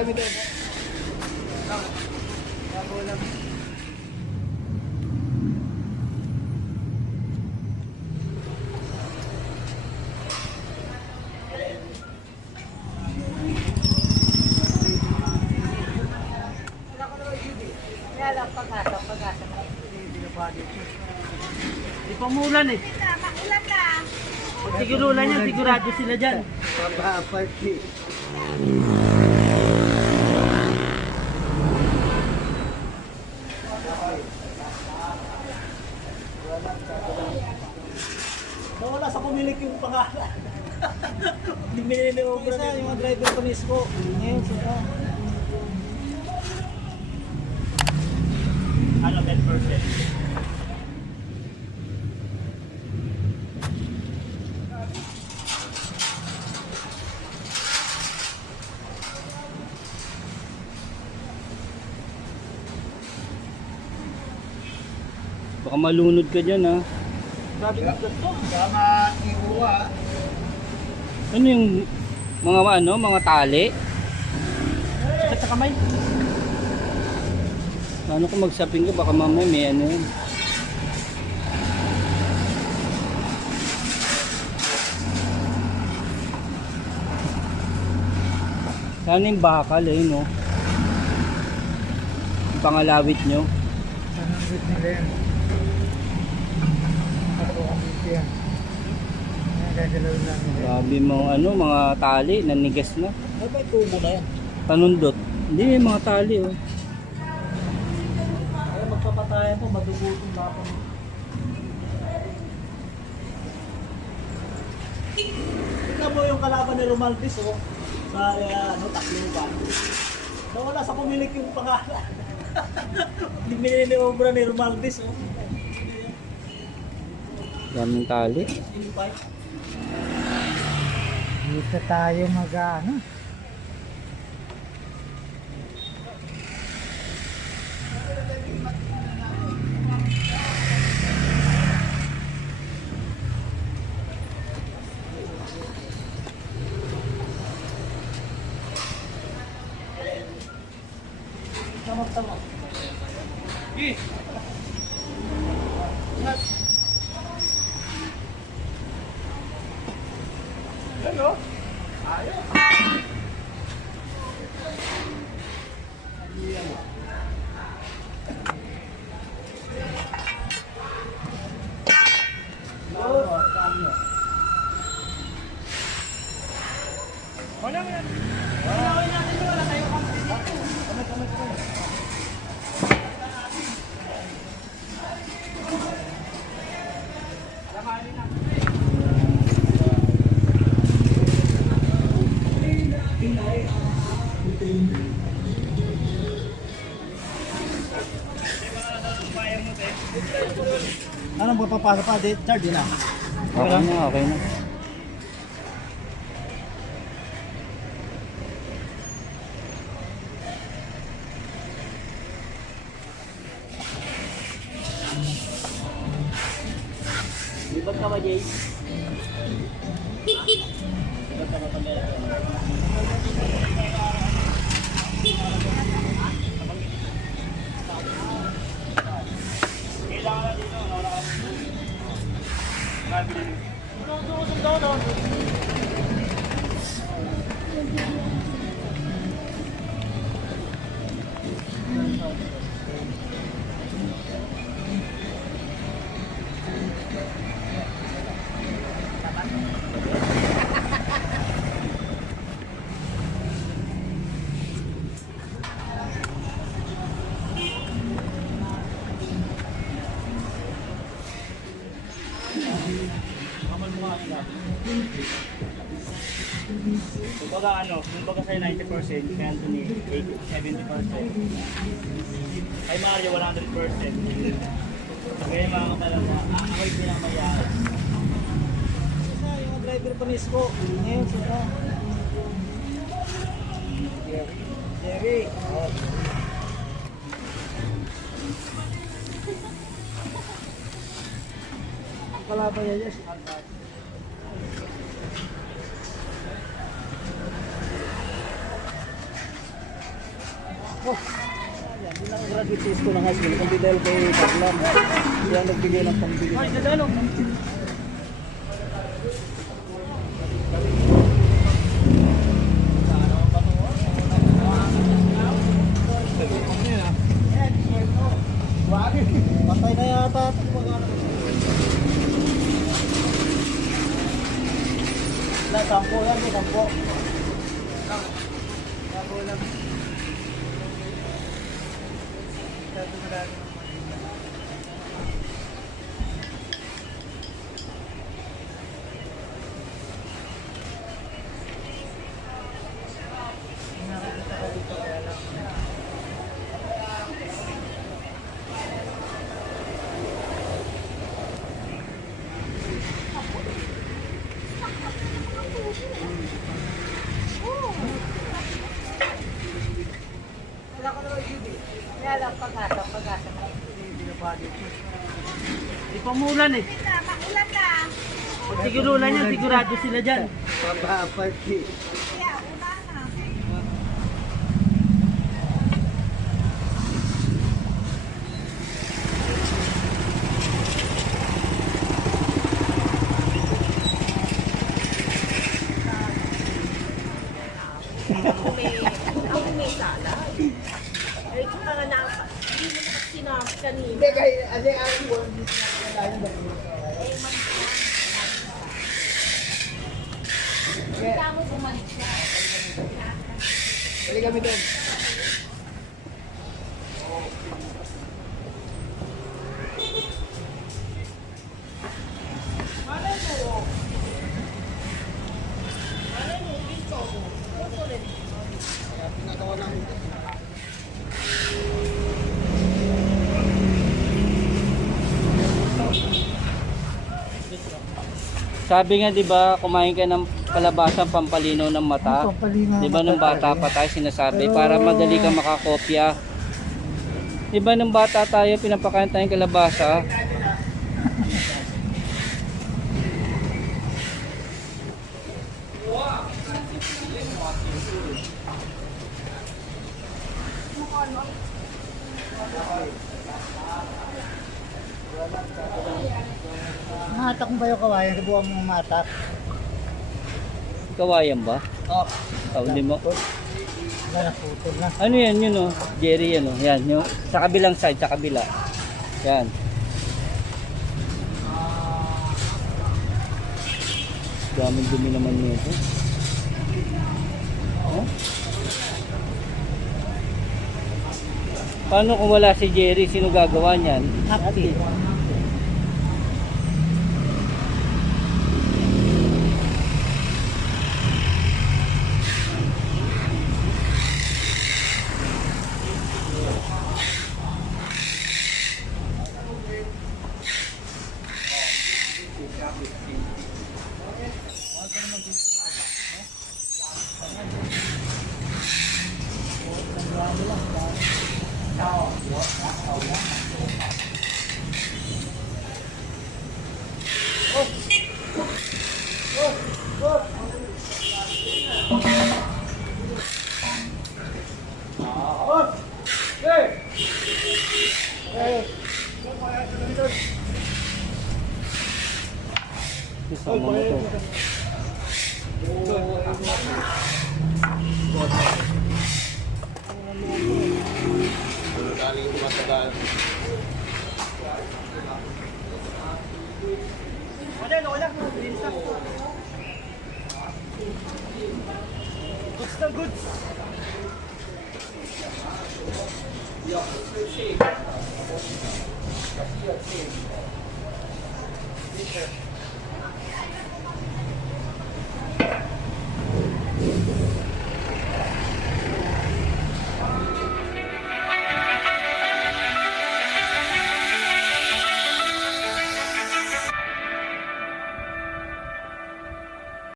kami doon. Kaya lang pag-asa. Di pa umulan eh. Makulam na. Pag sigululan yan, sigurado sila dyan. Pag-aparty. Nawala sa pumilik yung pangalan. Hindi minili-obra na yung mga driver pa mismo. Ngayon sila. Ano, 10%? Baka malunod ka dyan ha. Grabe ka to. Tama, iuwa. Ano yung mga tali? At sa kamay. Paano kung magsaping ka baka mamaya may ano yun. Sana yung bakal eh no. Yung pangalawit nyo. Sanang nila yan. Ako ang yan. Gagalaw lang nila. Grabe mga tali, nanigas na. Ano ba yung tubo na yan? Panundot. Hindi may mga tali oh. Ay, magpapatayan po, madugutong baka mo. Tignan mo yung kalaban ni Romalvis oh. Sa Tacloban. Nawala sa pumilik yung pangalan. Hindi minili-obra ni Romalvis oh. Daming tali. Dito tayo mag-ano. Tama. Hello? Anong papapasa pa? Charge na. Okay na. Libat ka ba, Jay? Kumbaga sa'yo 90%, kaya Anthony 70%. Kay Mario 100%. Kaya mga kapalaga, ako'y pinamayari. Yung driver pa mismo. Ngayon sila. Jerry. Oh. Kalaban niya yes. ko. Yan, hindi lang graduate sa school ng high school, kundi dahil kay Paglam. Yan nagbigay ng pambili. Ay, dadalo. Patay na yata ito. Na, 10 yan, 10. Wala ko naman yun eh. Kaya lang pag-asa. Ipamulan eh. Makulan na. Pag tigulan yan, sigurado sila dyan. Kaya una na. Ako may sala. Ay, kung nga na, hindi mo na sinabi kanina. Hindi kayo, ano yung ari mo, hindi na Kaya mo bumalik siya. Balik kami doon. Sabi nga 'di ba, kumain ka ng kalabasang pampalinaw ng mata. Pampalinaw 'Di ba nung bata pa tayo sinasabi para madali kang makakopya. 'Di ba nung bata tayo pinapakain tayong kalabasa? Mahatak mo ba yung kawayan? Kabuha mo mahatak. Kawayan ba? Oh, Oh, hindi mo. wala na putol na. Ano yan yun oh? Jerry yan oh. Yan, yung sa kabilang side, sa kabila. Yan. Daming dumi naman nito. Oh? Paano kung wala si Jerry? Sino gagawa niyan? Happy. Isama mo to. Goods na goods. T-shirt.